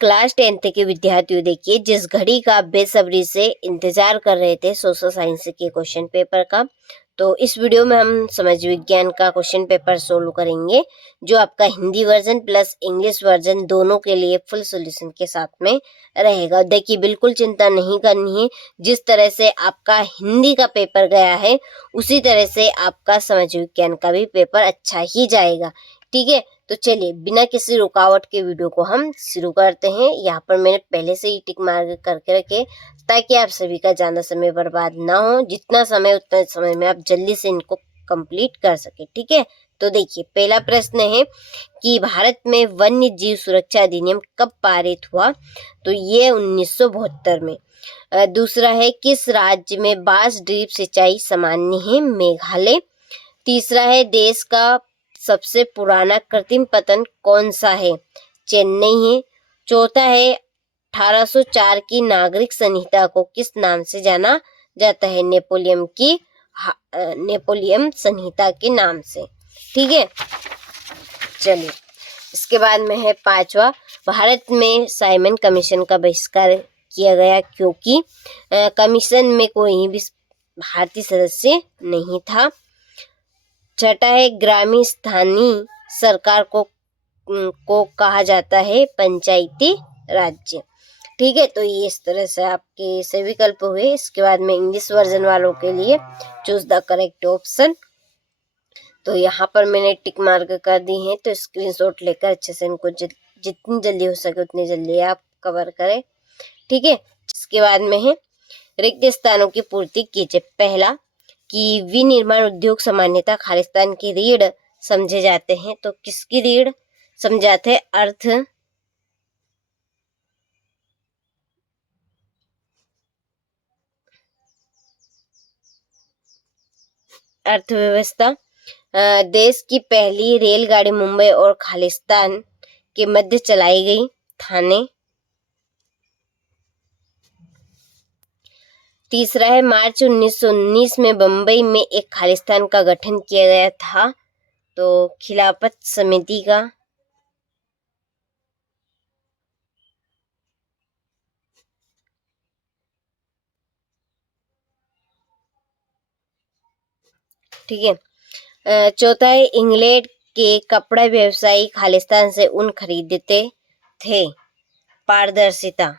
Class 10th के विद्यार्थियों देखिए, जिस घड़ी का आप बेसब्री से इंतजार कर रहे थे सोशल साइंस के क्वेश्चन पेपर का, तो इस वीडियो में हम समाज विज्ञान का क्वेश्चन पेपर सोल्व करेंगे, जो आपका Hindi version plus English version दोनों के लिए फुल सॉल्यूशन के साथ में रहेगा। देखिए, बिल्कुल चिंता नहीं करनी है, जिस तरह से आपका हिंदी का पेपर गया है उसी तरह से आपका समाज विज्ञान का भी पेपर अच्छा ही जाएगा। ठीक है, तो चलिए बिना किसी रुकावट के वीडियो को हम शुरू करते हैं। यहाँ पर मैंने पहले से ही टिक मार्क करके रखे ताकि आप सभी का ज्यादा समय बर्बाद ना हो, जितना समय उतना समय में आप जल्दी से इनको कंप्लीट कर सके। ठीक है, तो देखिए पहला प्रश्न है कि भारत में वन्य जीव सुरक्षा अधिनियम कब पारित हुआ, तो ये 1972 में। दूसरा है किस राज्य में बांस ड्रिप सिंचाई सामान्य है, मेघालय। तीसरा है देश का सबसे पुराना कृत्रिम पतन कौन सा है, चेन्नई है। चौथा है 1804 की नागरिक संहिता को किस नाम से जाना जाता है, नेपोलियन संहिता के नाम से। ठीक है, चलिए इसके बाद में है पांचवा, भारत में साइमन कमीशन का बहिष्कार किया गया क्योंकि कमीशन में कोई भी भारतीय सदस्य नहीं था। छठा है ग्रामीण स्थानीय सरकार को कहा जाता है पंचायती राज्य। ठीक है, तो ये इस तरह से आपके सभी विकल्प हुए। इसके बाद में इंग्लिश वर्जन वालों के लिए चूज द करेक्ट ऑप्शन, तो यहाँ पर मैंने टिक मार्क कर दी है, तो स्क्रीनशॉट लेकर अच्छे से इनको जितनी जल्दी हो सके उतनी जल्दी आप कवर करें। ठीक है, इसके बाद में है रिक्त स्थानों की पूर्ति कीजिए। पहला कि विनिर्माण उद्योग सामान्यतः खालिस्तान की रीढ़ समझे जाते हैं, तो किसकी रीढ़ समझे जाते हैं, अर्थव्यवस्था। देश की पहली रेलगाड़ी मुंबई और खालिस्तान के मध्य चलाई गई, थाने। तीसरा है मार्च 1919 में बंबई में एक खालिस्तान का गठन किया गया था, तो खिलाफत समिति का। ठीक है, चौथा है इंग्लैंड के कपड़ा व्यवसायी खालिस्तान से ऊन खरीदते थे, पारदर्शिता।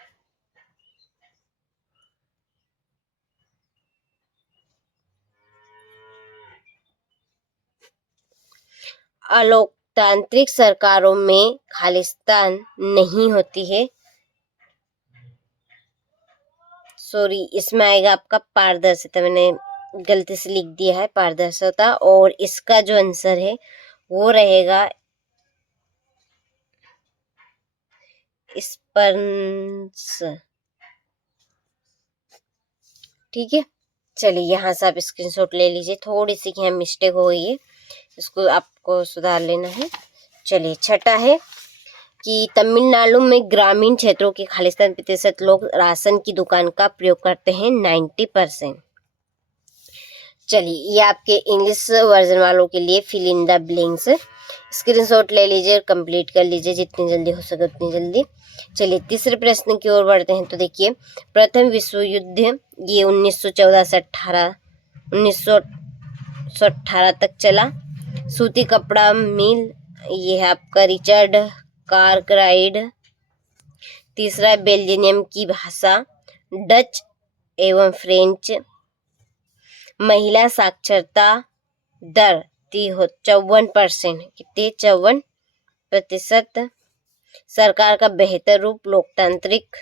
अलोकतांत्रिक सरकारों में खालिस्तान नहीं होती है, सॉरी इसमें आएगा आपका पारदर्शिता, मैंने गलती से लिख दिया है पारदर्शिता, और इसका जो आंसर है वो रहेगा स्पर्न्स। ठीक है, चलिए यहाँ से आप स्क्रीनशॉट ले लीजिए, थोड़ी सी यहाँ मिस्टेक हो गई है, इसको आपको सुधार लेना है। चलिए छठा है कि तमिलनाडु में ग्रामीण क्षेत्रों के खालिस्तान प्रतिशत लोग राशन की दुकान का प्रयोग करते हैं, 90%। चलिए ये आपके इंग्लिश वर्जन वालों के लिए fill in the blanks, screenshot ले लीजिए, कंप्लीट कर लीजिए जितनी जल्दी हो सके उतनी जल्दी। चलिए तीसरे प्रश्न की ओर बढ़ते हैं, तो देखिए प्रथम विश्व युद्ध ये 1914 से 1918 तक चला। सूती कपड़ा मिल ये है आपका रिचर्ड कारकराइड। तीसरा बेल्जियम की भाषा डच एवं फ्रेंच। महिला साक्षरता दर 54%, कितनी 54%। सरकार का बेहतर रूप लोकतांत्रिक,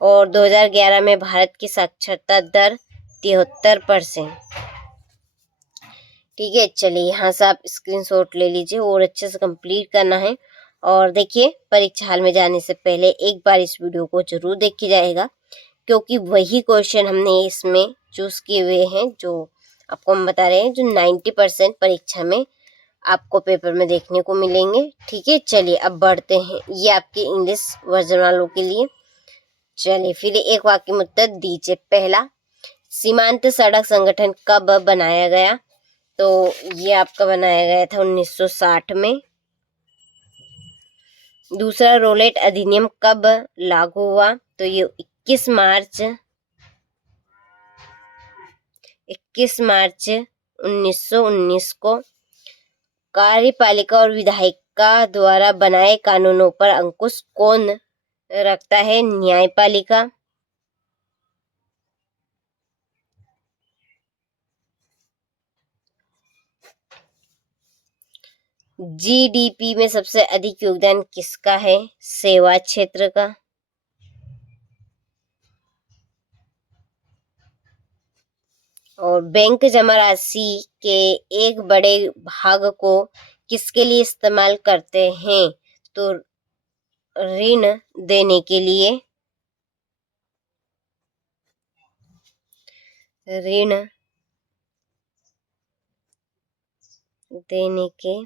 और 2011 में भारत की साक्षरता दर 73%। ठीक है, चलिए यहाँ से आप स्क्रीनशॉट ले लीजिए और अच्छे से कंप्लीट करना है। और देखिए परीक्षा हाल में जाने से पहले एक बार इस वीडियो को जरूर देखिए जाएगा, क्योंकि वही क्वेश्चन हमने इसमें चूज किए हुए हैं जो आपको हम बता रहे हैं, जो 90% परीक्षा में आपको पेपर में देखने को मिलेंगे। ठीक है, चलिए अब बढ़ते हैं, ये आपके इंग्लिश वर्जन वालों के लिए। चलिए फिर एक वाक्य में उत्तर दीजिए। पहला, सीमांत सड़क संगठन कब बनाया गया, तो ये आपका बनाया गया था 1960 में। दूसरा रोलेट अधिनियम कब लागू हुआ? तो ये 21 मार्च 1919 को। कार्यपालिका और विधायिका द्वारा बनाए कानूनों पर अंकुश कौन रखता है? न्यायपालिका। जीडीपी में सबसे अधिक योगदान किसका है? सेवा क्षेत्र का। और बैंक जमा राशि के एक बड़े भाग को किसके लिए इस्तेमाल करते हैं? तो ऋण देने के लिए। ऋण देने के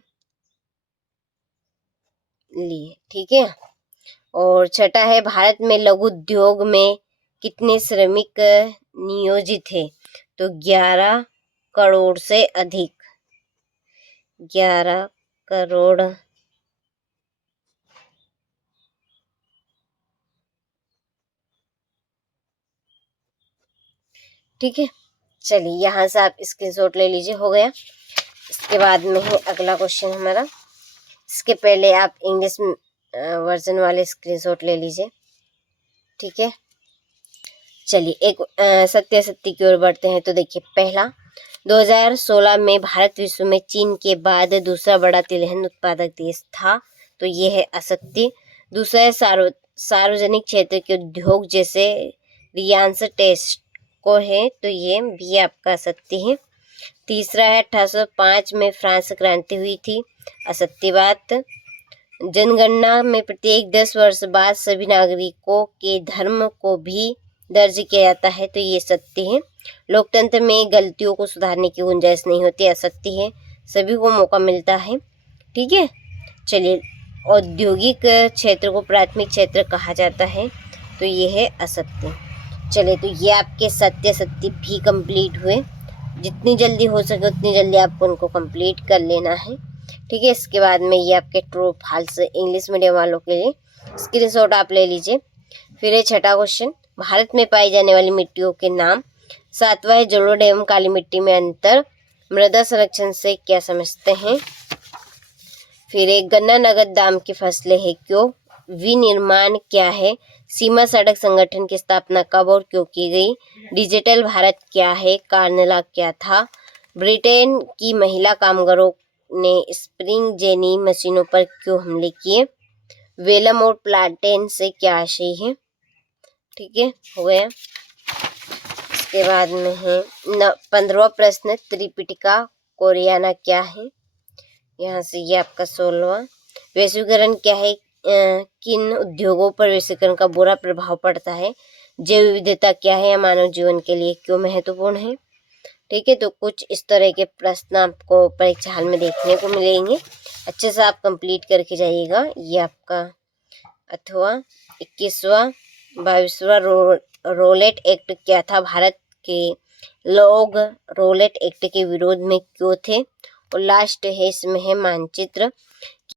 लिए, ठीक है। और छठा है, भारत में लघु उद्योग में कितने श्रमिक नियोजित है? तो 11 करोड़ से अधिक। 11 करोड़। ठीक है, चलिए यहाँ से आप स्क्रीनशॉट ले लीजिए, हो गया। इसके बाद में है अगला क्वेश्चन हमारा। इसके पहले आप इंग्लिश वर्जन वाले स्क्रीनशॉट ले लीजिए, ठीक है। चलिए एक सत्य सत्य की ओर बढ़ते हैं। तो देखिए, पहला, 2016 में भारत विश्व में चीन के बाद दूसरा बड़ा तिलहन उत्पादक देश था, तो ये है असत्य। दूसरा है, सार्वजनिक क्षेत्र के उद्योग जैसे रिलायंस टेस्को है, तो ये भी आपका असत्य है। तीसरा है, 1805 में फ्रांस क्रांति हुई थी, असत्य बात। जनगणना में प्रत्येक 10 वर्ष बाद सभी नागरिकों के धर्म को भी दर्ज किया जाता है, तो ये सत्य है। लोकतंत्र में गलतियों को सुधारने की गुंजाइश नहीं होती, असत्य है। सभी को मौका मिलता है, ठीक है। चलिए, औद्योगिक क्षेत्र को प्राथमिक क्षेत्र कहा जाता है, तो ये है असत्य। चलिए, तो ये आपके सत्य सत्य भी कंप्लीट हुए। जितनी जल्दी हो सके उतनी जल्दी आपको उनको कंप्लीट कर लेना है, ठीक है। इसके बाद में ये आपके ट्रू फॉल्स इंग्लिश मीडियम वालों के लिए स्क्रीनशॉट आप ले लीजिए। फिर है छठा क्वेश्चन, भारत में पाई जाने वाली मिट्टियों के नाम। सातवां है, जलोढ़ एवं काली मिट्टी में अंतर, मृदा संरक्षण से क्या समझते हैं। फिर एक, गन्ना नगद दाम की फसलें है क्यों। विनिर्माण क्या है। सीमा सड़क संगठन की स्थापना कब और क्यों की गई। डिजिटल भारत क्या है, कार्नेला क्या था। ब्रिटेन की महिला कामगारों ने स्प्रिंग जेनी मशीनों पर क्यों हमले किए। वेलम और प्लाटेन से क्या आशय है, ठीक है, हो गया। इसके बाद में है 15वां प्रश्न, त्रिपिटिका कोरियाना क्या है। यहाँ से ये आपका 16वां। वैश्वीकरण क्या है, किन उद्योगों पर वैश्वीकरण का बुरा प्रभाव पड़ता है। जैव विविधता क्या है, मानव जीवन के लिए क्यों महत्वपूर्ण है, ठीक है। तो कुछ इस तरह के प्रश्न आपको परीक्षा हाल में देखने को मिलेंगे, अच्छे से आप कंप्लीट करके जाइएगा। ये आपका अथवा 21वां 22वां रोलेट एक्ट क्या था, भारत के लोग रोलेट एक्ट के विरोध में क्यों थे। और लास्ट है, इसमें है मानचित्र।